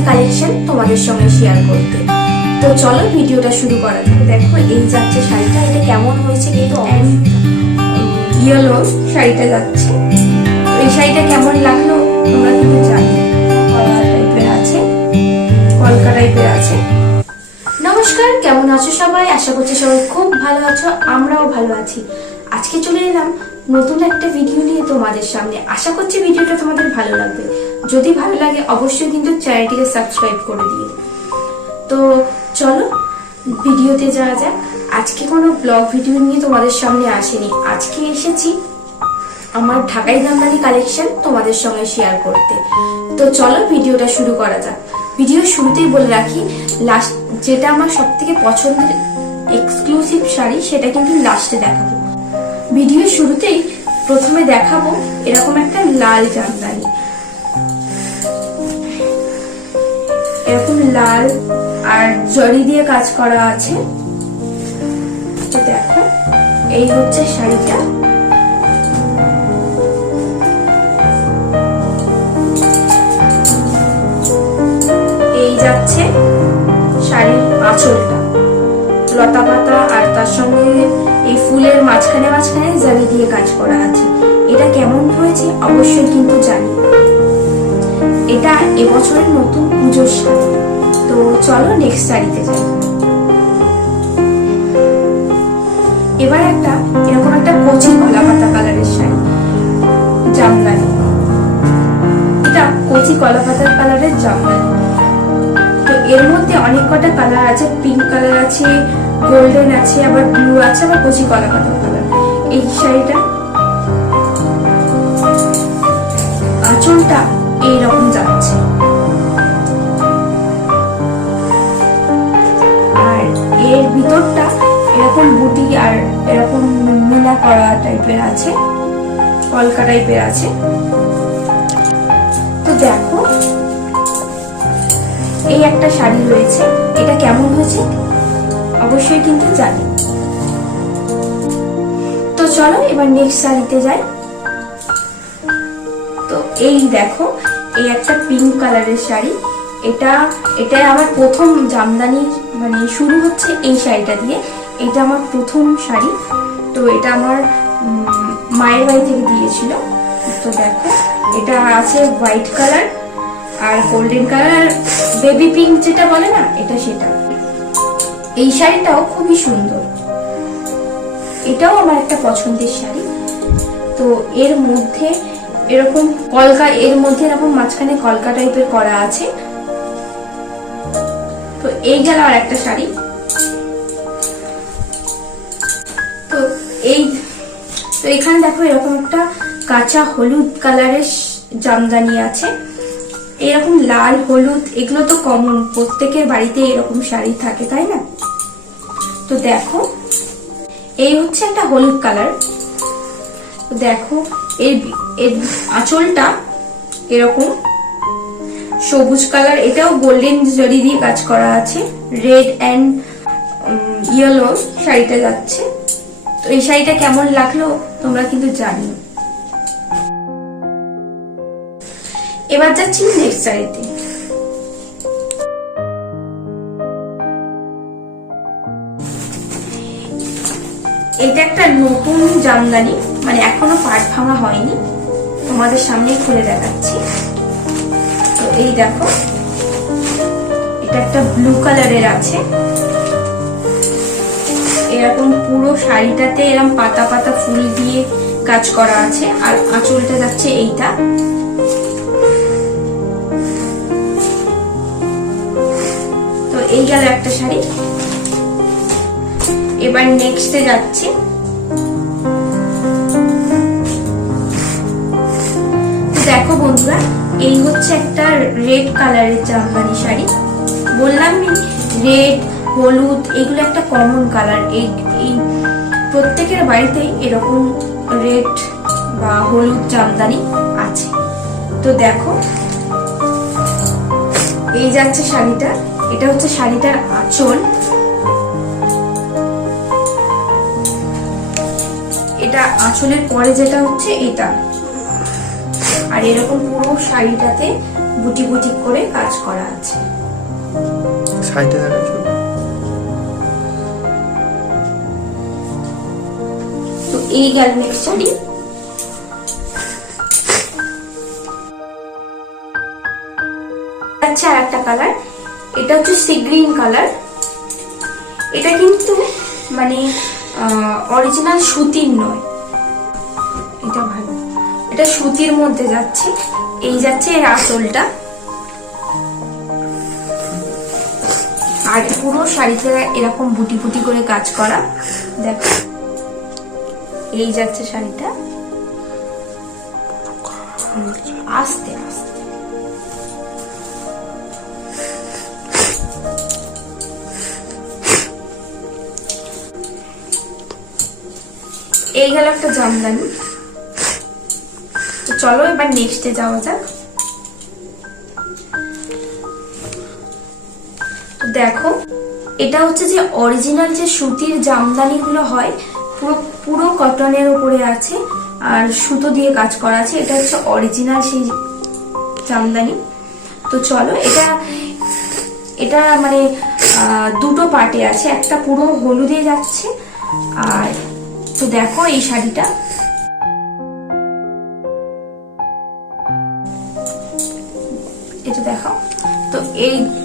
Jamdani collection তোমাদের সঙ্গে share করতে। তো চলো ভিডিওটা শুরু করা যাক। দেখো এই যাচ্ছে শাড়িটা, এটা কেমন হয়েছে কিন্তু ইয়েলো শাড়িটা যাচ্ছে। তো এই শাড়িটা কেমন লাগলো তোমরা কিন্তু জানো, টাইপের আছে, কলকা টাইপের আছে। নমস্কার, কেমন আছো সবাই? আশা করছি সবাই খুব ভালো আছো, আমরাও ভালো আছি। আজকে চলে এলাম নতুন একটা ভিডিও নিয়ে তোমাদের সামনে। আশা করছি ভিডিওটা তোমাদের ভালো লাগবে। যদি ভালো লাগে অবশ্যই কিন্তু চ্যানেলটিকে সাবস্ক্রাইব করে দিও। তো চলো ভিডিওতে যাওয়া যাক। আজকে কোনো ব্লগ ভিডিও নিয়ে তোমাদের সামনে আসেনি, আজকে এসেছি আমার ঢাকাই জামদানি কালেকশন তোমাদের সঙ্গে শেয়ার করতে। তো চলো ভিডিওটা শুরু করা যাক। ভিডিও শুরুতেই বলে রাখি, লাস্ট যেটা আমার সব থেকে পছন্দের এক্সক্লুসিভ শাড়ি সেটা কিন্তু লাস্টে দেখাবো। ভিডিও শুরুতেই প্রথমে দেখাবো এরকম একটা লাল জামদানি, এরকম লাল আর জরি দিয়ে কাজ করা আছে। দেখো এই হচ্ছে শাড়িটা। এই যাচ্ছে শাড়ির আঁচলটা, লতা পাতা আর তার সঙ্গে এই ফুলের মাঝখানে মাঝখানে জালি দিয়ে কাজ করা আছে। এটা কেমন হয়েছে অবশ্যই কিন্তু জানি। এটা এবছরের নতুন পুজোর শাড়ি। তো চলো নেক্সট শাড়িতে যাই। এবার একটা এরকম একটা কচি কলা পাতা কালারের শাড়ি, জামদানি। এটা কচি কলা পাতা কালারের জামদানি। তো এর মধ্যে অনেক কটা কালার আছে, পিঙ্ক কালার আছে, গোল্ডেন আছে, আবার ব্লু আছে, আবার কচি কলা পাতা কালার। এই শাড়িটা আঁচলটা এইরকম যাচ্ছে, আর এর ভিতরটা এরকম বুটি আর এরকম মিনা করা টাইপের আছে, কলকা টাইপের আছে। তো দেখো এই একটা শাড়ি রয়েছে, এটা কেমন হয়েছে অবশ্যই কিন্তু জানি। তো চলো এবার নেক্সট শাড়িতে যাই। তো এই দেখো এই একটা পিঙ্ক কালারের শাড়ি। এটা আমার প্রথম জামদানি, মানে শুরু হচ্ছে এই শাড়িটা দিয়ে। এটা আমার প্রথম শাড়ি। তো এটা আমার মায়ের বাড়ি থেকে দিয়েছিল। তো দেখো এটা আছে হোয়াইট কালার আর গোল্ডেন কালার, বেবি পিঙ্ক যেটা বলে না, এটা সেটা। এই শাড়িটাও খুবই সুন্দর, এটাও আমার একটা পছন্দের শাড়ি। তো এর মধ্যে এরকম কলকা, এর মধ্যে এরকম মাঝখানে কলকা টাইপের করা আছে। তো এই গেল আর একটা শাড়ি। তো এখানে দেখো এরকম একটা কাঁচা হলুদ কালারের জামদানি আছে। এরকম লাল হলুদ এগুলো তো কমন, প্রত্যেকের বাড়িতে এরকম শাড়ি থাকে, তাই না? তো দেখো এই হচ্ছে একটা হলুদ কালার। দেখো এর আঁচলটা এরকম সবুজ কালার, এটাও গোল্ডেন জরি দিয়ে কাজ করা আছে, রেড এন্ড ইয়েলো শাড়িটা যাচ্ছে। তো এই শাড়িটা কেমন লাগলো তোমরা কিন্তু জানিও। এবার যাচ্ছি নেক্সট শাড়িতে। এটা একটা নতুন জামদানি, মানে এখনো পাট ভাঙা হয়নি, তোমাদের সামনে খুলে দেখাচ্ছি। তো এই দেখো এটা একটা ব্লু কালারের আছে। এরকম পুরো শাড়িটাতে এরকম পাতা পাতা ফুল দিয়ে কাজ করা আছে, আর আঁচলটা যাচ্ছে এইটা। তো এই গেল একটা শাড়ি। এবার নেক্সটে যাচ্ছি। দেখো বন্ধুরা, এই হচ্ছে একটা রেড কালারের জামদানি শাড়ি। বললাম রেড হলুদ এগুলো একটা কমন কালার, এই প্রত্যেকের বাড়িতেই এরকম রেড বা হলুদ জামদানি আছে। তো দেখো এই যাচ্ছে শাড়িটা, এটা হচ্ছে শাড়িটার আঁচল। এটা আঁচলের পরে যেটা হচ্ছে এটা, আর এরকম পুরো শাড়িটাতে বুটি বুটি করে কাজ করা আছে। সাইডে দেখাচ্ছ। তো এই গেল নেক্সট শাড়ি। আচ্ছা, আর একটা কালার, এটা হচ্ছে সি গ্রিন কালার। এটা কিন্তু মানে অরিজিনাল সুতির নয়, এটা ভালো, এটা সুতির মধ্যে যাচ্ছে। এই যাচ্ছে এর আঁচলটা, আর পুরো শাড়িতে এরকম বুটি বুটি করে কাজ করা। দেখো এই যাচ্ছে শাড়িটা, আস্তে আস্তে। এই গেল একটা জামদানি। তো চলো এবার নেক্সটে যাওয়া যাক। দেখো এটা হচ্ছে যে অরিজিনাল যে সুতির জামদানি গুলো হয়, পুরো কটনের উপরে আছে আর সুতো দিয়ে কাজ করা আছে। এটা হচ্ছে অরিজিনাল সেই জামদানি। তো চলো এটা মানে দুটো পার্টে আছে, একটা পুরো হলুদে যাচ্ছে। আর তো দেখো এই শাড়িটা, এটা দেখো। তো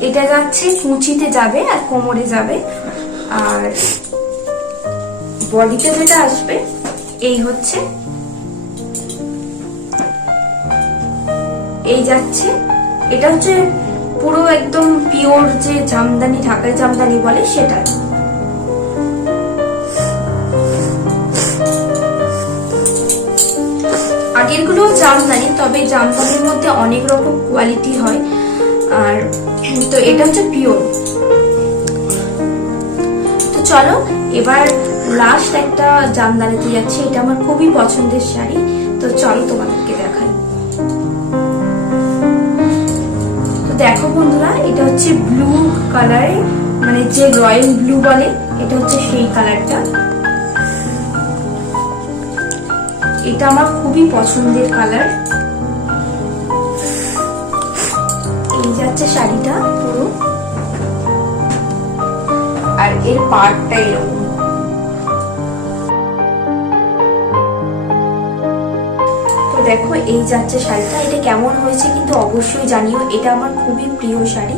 এটা যাচ্ছে কুচিতে যাবে আর কোমরে যাবে, আর বডিতে যেটা আসবে এই হচ্ছে এই যাচ্ছে। এটা হচ্ছে পুরো একদম পিওর যে জামদানি, ঢাকাই জামদানি বলে সেটা। আগের গুলো জামদানি, তবে জামদানির মধ্যে অনেক রকম কোয়ালিটি হয়। আর তো এটা হচ্ছে পিওর। তো চলো এবার লাস্ট একটা জামদানিতে যাচ্ছে। এটা আমার খুবই পছন্দের শাড়ি। তো চলো তোমাদেরকে দেখাই। তো দেখো বন্ধুরা, এটা হচ্ছে ব্লু কালারে, মানে যে রয়্যাল ব্লু বলে, এটা হচ্ছে সেই কালারটা। এটা আমার খুবই পছন্দের কালার। এই যাচ্ছে শাড়িটা পুরো, আর এর পার্টটা এরকম। তো দেখো এই যাচ্ছে শাড়িটা। এটা কেমন হয়েছে কিন্তু অবশ্যই জানিও, এটা আমার খুবই প্রিয় শাড়ি।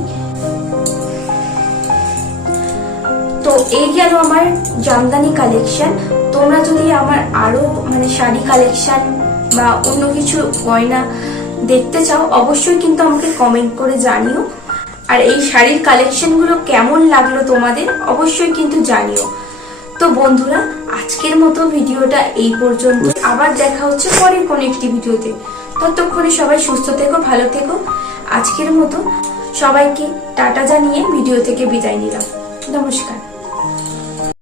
তো এই গেল আমার জামদানি কালেকশন। তোমরা যদি আমার আরো মানে শাড়ি কালেকশন বা অন্য কিছু গয়না দেখতে চাও, অবশ্যই কিন্তু আমাকে কমেন্ট করে জানিও। আর এই শাড়ির কালেকশন গুলো কেমন লাগলো তোমাদের অবশ্যই কিন্তু জানিও। তো বন্ধুরা, আজকের মতো ভিডিওটা এই পর্যন্ত। আবার দেখা হচ্ছে পরের কোনো একটি ভিডিওতে। ততক্ষণে সবাই সুস্থ থেকো, ভালো থেকো। আজকের মতো সবাইকে টাটা জানিয়ে ভিডিও থেকে বিদায় নিলাম। নমস্কার।